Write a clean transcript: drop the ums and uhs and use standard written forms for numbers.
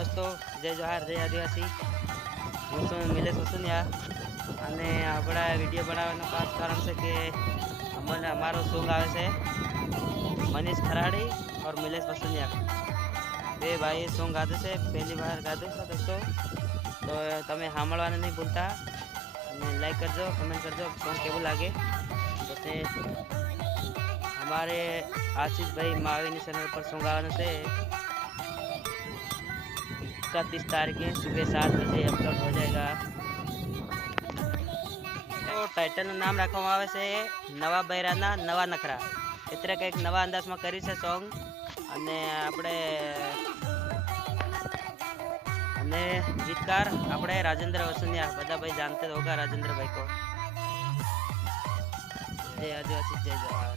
दोस्तों जय जोहार जय आदिवासी હું છું મિલેશ વસુનિયા અને આપણા વિડીયો બનાવવાનું ખાસ કારણ છે કે અમને અમારો સોંગ આવે છે મનીષ ખરાડી और मिलेश वसुनिया બે ભાઈએ સોંગ ગાધું છે પહેલી વાર ગાધું છે दोस्तों તો તમે સાંભળવાને નહીં ભૂલતા અને લાઈક કરજો કમેન્ટ કરજો સોંગ કેવું લાગે પછી हमारे आशीष भाई माविनी चैनल पर सॉन्ग आने से 31 तारीख के सुबह 7 बजे अपलोड हो जाएगा। तो टाइटल नाम रखવામાં આવે છે નવા બૈરાના નવા નખરા એટલે કે એક નવા અંદાજમાં કરી છે સોંગ અને ગીતકાર આપણે राजेंद्र वसुनिया બધા ભાઈ जानते होगा राजेंद्र भाई को। जय आदिवासी जय जोहार।